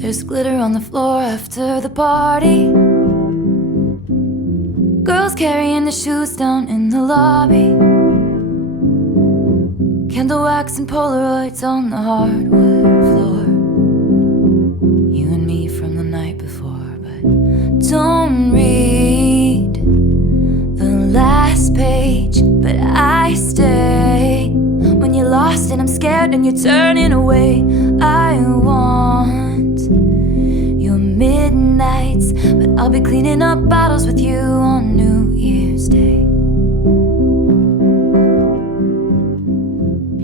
There's glitter on the floor after the party. Girls carrying the shoes down in the lobby. Candle wax and Polaroids on the hardwood floor. You and me from the night before. But don't read the last page, but I stay. When you're lost and I'm scared and you're turning away, I want your midnights, but I'll be cleaning up bottles with you on New Year's Day.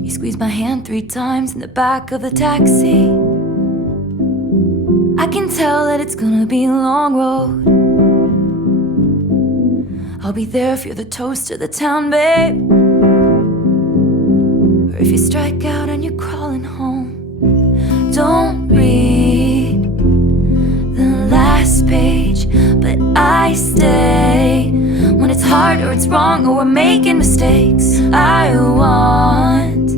You squeeze my hand 3 times in the back of the taxi. I can tell that it's gonna be a long road. I'll be there if you're the toast of the town, babe, or if you strike out and you're crawling home. Don't read the last page, but I stay. When it's hard or it's wrong or we're making mistakes, I want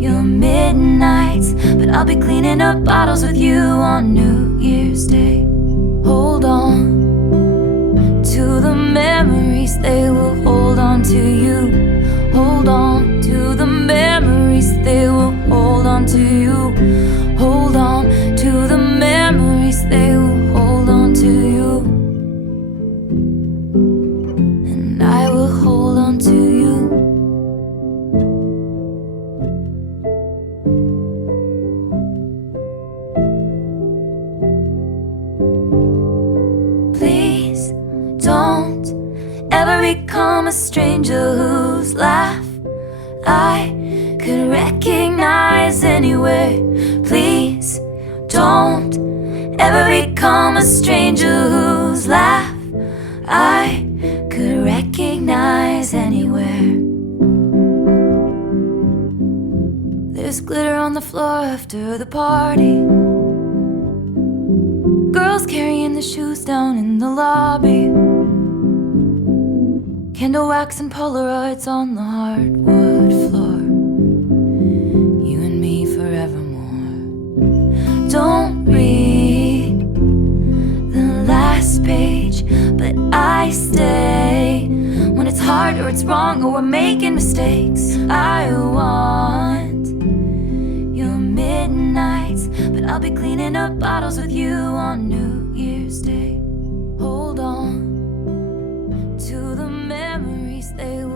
your midnights, but I'll be cleaning up bottles with you on New Year's Day. Hold on to the memories, they will hold on to you. Hold on to the memories, they will hold on to you. Hold on to the memories, they will hold on to you. And I will hold on to you. Please don't ever become a stranger whose laugh I could recognize anywhere. Please don't ever become a stranger whose laugh I could recognize anywhere. There's glitter on the floor after the party. Girls carrying the shoes down in the lobby. Candle wax and Polaroids on the hardwood floor. You and me forevermore. Don't read the last page, but I stay. When it's hard or it's wrong or we're making mistakes, I want your midnights, but I'll be cleaning up bottles with you on New Year's Day. Hold on to the memories, they will